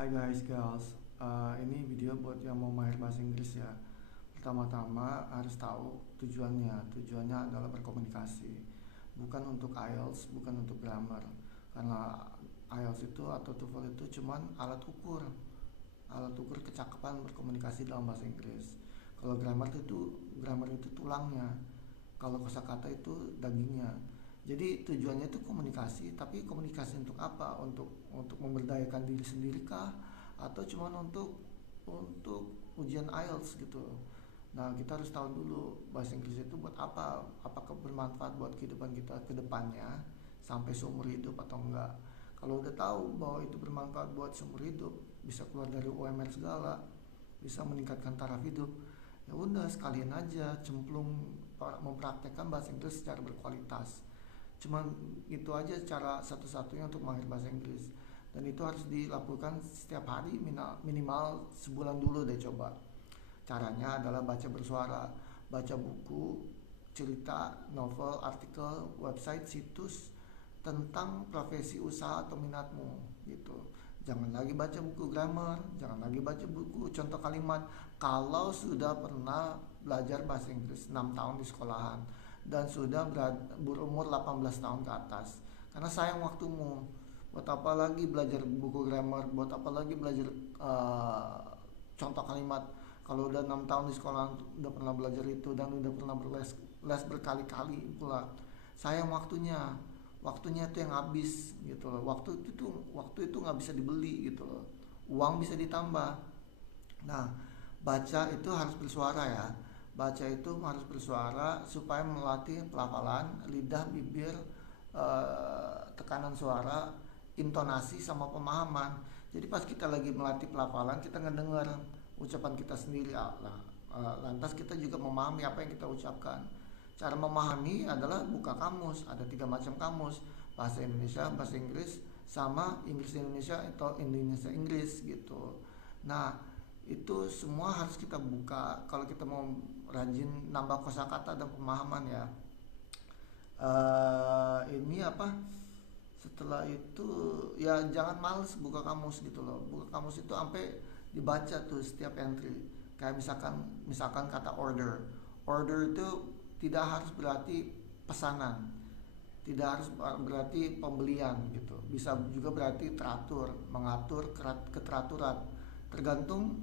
Hai guys, girls. Ini video buat yang mau mahir bahasa Inggris ya. Pertama-tama harus tahu tujuannya. Tujuannya adalah berkomunikasi, bukan untuk IELTS, bukan untuk grammar. Karena IELTS itu atau TOEFL itu cuman alat ukur kecakapan berkomunikasi dalam bahasa Inggris. Kalau grammar itu tulangnya. Kalau kosakata itu dagingnya. Jadi tujuannya itu komunikasi, tapi komunikasi untuk apa? Untuk memberdayakan diri sendiri kah? Atau cuma untuk ujian IELTS gitu. Nah, kita harus tahu dulu bahasa Inggris itu buat apa? Apakah bermanfaat buat kehidupan kita ke depannya sampai seumur hidup atau enggak? Kalau udah tahu bahwa itu bermanfaat buat seumur hidup, bisa keluar dari UMR segala, bisa meningkatkan taraf hidup, ya udah sekalian aja cemplung mempraktekkan bahasa Inggris secara berkualitas. Cuman itu aja cara satu-satunya untuk mahir bahasa Inggris. Dan itu harus dilakukan setiap hari minimal sebulan dulu deh coba. Caranya adalah baca bersuara, baca buku, cerita, novel, artikel, website, situs tentang profesi usaha atau minatmu gitu. Jangan lagi baca buku grammar, jangan lagi baca buku contoh kalimat kalau sudah pernah belajar bahasa Inggris 6 tahun di sekolahan dan sudah berumur 18 tahun ke atas. Karena sayang waktumu. Buat apa lagi belajar buku grammar, buat apa lagi belajar contoh kalimat kalau udah 6 tahun di sekolah udah pernah belajar itu dan udah pernah les berkali-kali pula. Sayang waktunya itu yang habis gitu loh. Waktu itu nggak bisa dibeli gitu loh. Uang bisa ditambah. Nah, baca itu harus bersuara ya. Baca itu harus bersuara supaya melatih pelafalan, lidah, bibir, tekanan suara, intonasi sama pemahaman. Jadi pas kita lagi melatih pelafalan, kita ngedengar ucapan kita sendiri. Lantas kita juga memahami apa yang kita ucapkan. Cara memahami adalah buka kamus. Ada 3 macam kamus: bahasa Indonesia, bahasa Inggris, sama Inggris Indonesia atau Indonesia Inggris gitu. Nah, itu semua harus kita buka kalau kita mau rajin nambah kosakata dan pemahaman ya. Ini apa? Setelah itu ya jangan males buka kamus gitu loh. Buka kamus itu sampai dibaca tuh setiap entry. Kayak misalkan kata order. Order itu tidak harus berarti pesanan, tidak harus berarti pembelian gitu. Bisa juga berarti teratur, mengatur, keteraturan. Tergantung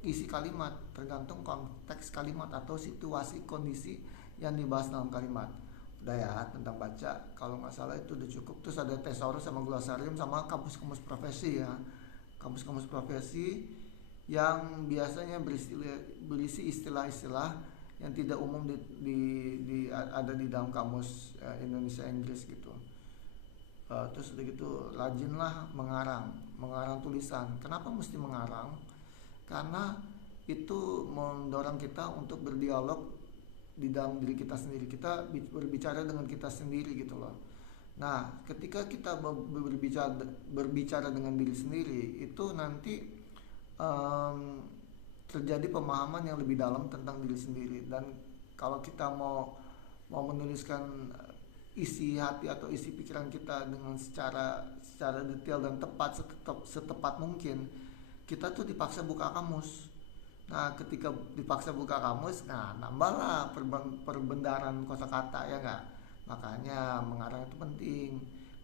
isi kalimat, tergantung konteks kalimat atau situasi kondisi yang dibahas dalam kalimat. Udah ya tentang baca, kalau nggak salah itu udah cukup. Terus ada thesaurus sama glosarium sama kamus-kamus profesi ya. Kamus-kamus profesi yang biasanya berisi istilah-istilah yang tidak umum ada di dalam kamus Indonesia Inggris gitu. Terus udah gitu rajinlah mengarang tulisan. Kenapa mesti mengarang? Karena itu mendorong kita untuk berdialog di dalam diri kita sendiri. Kita berbicara dengan kita sendiri gitu loh. Nah, ketika kita berbicara dengan diri sendiri, itu nanti um, terjadi pemahaman yang lebih dalam tentang diri sendiri. Dan kalau kita mau menuliskan isi hati atau isi pikiran kita dengan secara detail dan tepat, setepat mungkin, kita tuh dipaksa buka kamus. Nah, ketika dipaksa buka kamus, nah nambahlah perbendaharaan kosakata ya nggak. Makanya mengarang itu penting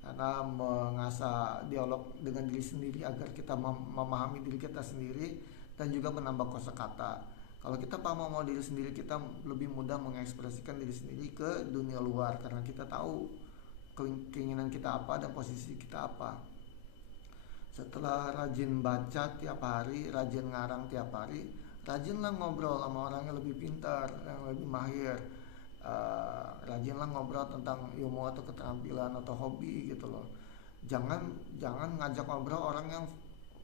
karena mengasah dialog dengan diri sendiri agar kita memahami diri kita sendiri dan juga menambah kosakata. Kalau kita paham sama diri sendiri, kita lebih mudah mengekspresikan diri sendiri ke dunia luar karena kita tahu keinginan kita apa dan posisi kita apa. Setelah rajin baca tiap hari, rajin ngarang tiap hari, rajinlah ngobrol sama orang yang lebih pintar, yang lebih mahir. Rajinlah ngobrol tentang ilmu atau keterampilan atau hobi gitu loh. Jangan ngajak ngobrol orang yang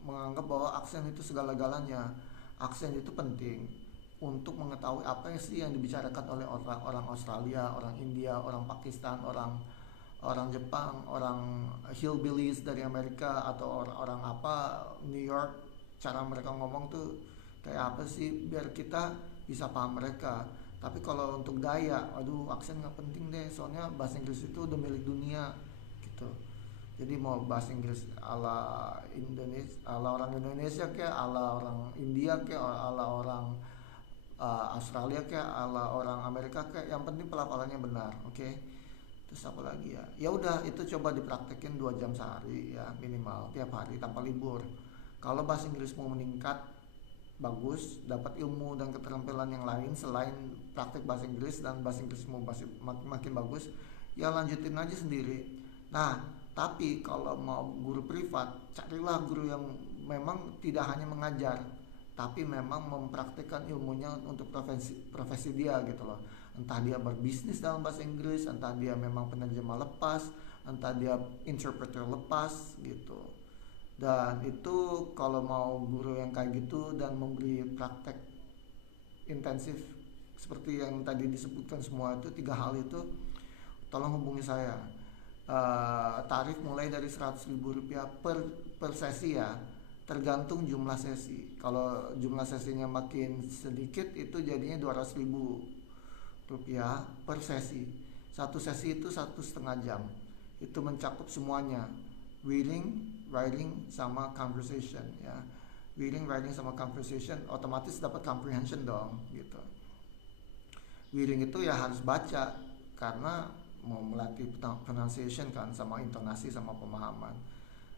menganggap bahwa aksen itu segala-galanya. Aksen itu penting untuk mengetahui apa sih yang dibicarakan oleh orang Australia, orang India, orang Pakistan, orang Jepang, orang hillbillies dari Amerika atau orang apa New York, cara mereka ngomong tuh kayak apa sih, biar kita bisa paham mereka. Tapi kalau untuk gaya, aduh aksen nggak penting deh, soalnya bahasa Inggris itu udah milik dunia gitu. Jadi mau bahasa Inggris ala Indonesia, ala orang Indonesia kayak, ala orang India kayak, ala orang Australia kayak, ala orang Amerika kayak, yang penting pelafalannya benar, oke? Terus apa lagi ya? Ya udah, itu coba dipraktekin 2 jam sehari ya minimal tiap hari tanpa libur. Kalau bahasa Inggris mau meningkat bagus, dapat ilmu dan keterampilan yang lain selain praktek bahasa Inggris, dan bahasa Inggris mau makin bagus, ya lanjutin aja sendiri. Nah, tapi kalau mau guru privat, carilah guru yang memang tidak hanya mengajar, tapi memang mempraktikkan ilmunya untuk profesi dia gitu loh. Entah dia berbisnis dalam bahasa Inggris, entah dia memang penerjemah lepas, entah dia interpreter lepas gitu. Dan itu kalau mau guru yang kayak gitu dan memberi praktek intensif seperti yang tadi disebutkan semua itu, 3 hal itu, tolong hubungi saya. Tarif mulai dari 100.000 rupiah per sesi ya, tergantung jumlah sesi. Kalau jumlah sesinya makin sedikit itu jadinya 200.000 rupiah per sesi. Satu sesi itu 1,5 jam, itu mencakup semuanya, reading, writing, sama conversation ya. Reading, writing, sama conversation, otomatis dapat comprehension dong gitu. Reading itu ya harus baca karena mau melatih pronunciation kan, sama intonasi, sama pemahaman.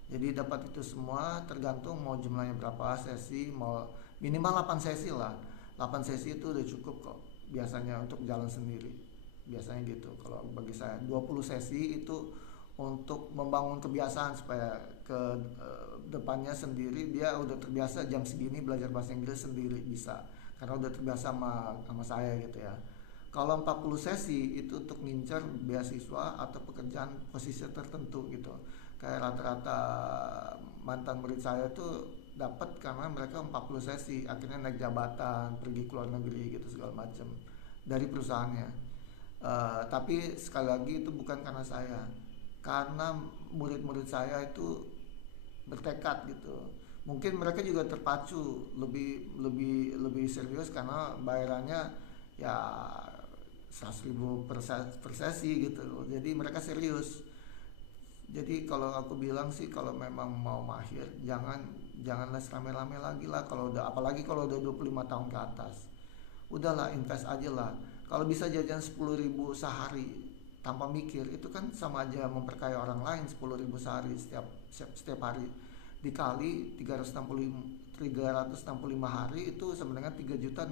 Jadi dapat itu semua tergantung mau jumlahnya berapa sesi, mau minimal 8 sesi lah. 8 sesi itu udah cukup kok biasanya untuk jalan sendiri. Biasanya gitu kalau bagi saya. 20 sesi itu untuk membangun kebiasaan supaya ke depannya sendiri dia udah terbiasa jam segini belajar bahasa Inggris sendiri bisa, karena udah terbiasa sama saya gitu ya. Kalau 40 sesi itu untuk ngincer beasiswa atau pekerjaan posisi tertentu gitu. Kayak rata-rata mantan murid saya tuh dapat karena mereka 40 sesi akhirnya naik jabatan, pergi ke luar negeri gitu segala macam dari perusahaannya. Tapi sekali lagi itu bukan karena saya, karena murid-murid saya itu bertekad gitu. Mungkin mereka juga terpacu lebih serius karena bayarannya ya 100.000 per sesi gitu. Jadi mereka serius. Jadi kalau aku bilang sih, kalau memang mau mahir jangan les rame-rame lagi lah. Kalau udah, apalagi kalau udah 25 tahun ke atas, udahlah invest aja lah. Kalau bisa jajan 10.000 sehari tanpa mikir, itu kan sama aja memperkaya orang lain. 10.000 sehari setiap hari dikali 365 hari itu sama dengan 3.650.000.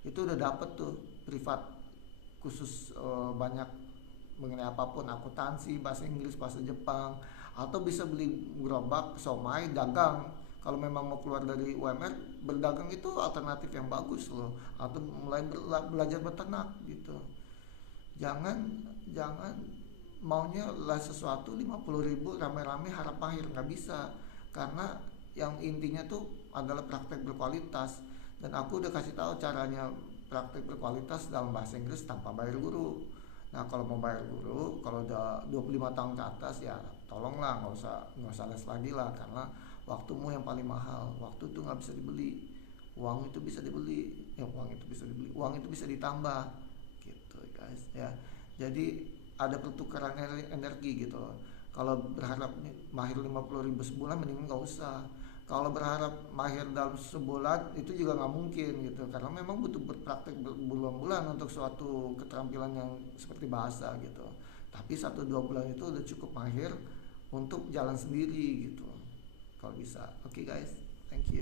Itu udah dapet tuh privat khusus banyak mengenai apapun, akuntansi, bahasa Inggris, bahasa Jepang, atau bisa beli gerobak, somai, dagang. Kalau memang mau keluar dari UMR, berdagang itu alternatif yang bagus loh. Atau mulai belajar beternak gitu. Jangan maunya lah sesuatu 50.000 rame-rame harap mahir, nggak bisa. Karena yang intinya tuh adalah praktek berkualitas. Dan aku udah kasih tahu caranya praktek berkualitas dalam bahasa Inggris tanpa bayar guru. Nah kalau mau bayar guru, kalau udah 25 tahun ke atas ya tolonglah nggak usah les lagi lah, karena waktumu yang paling mahal. Waktu tuh nggak bisa dibeli, uang itu bisa dibeli, uang itu bisa ditambah, gitu guys ya. Jadi ada pertukaran energi gitu loh. Kalau berharap mahir 50.000 sebulan, mending nggak usah. Kalau berharap mahir dalam sebulan itu juga nggak mungkin gitu, karena memang butuh berpraktek berbulan-bulan untuk suatu keterampilan yang seperti bahasa gitu. Tapi 1-2 bulan itu udah cukup mahir untuk jalan sendiri gitu kalau bisa. Oke guys, thank you.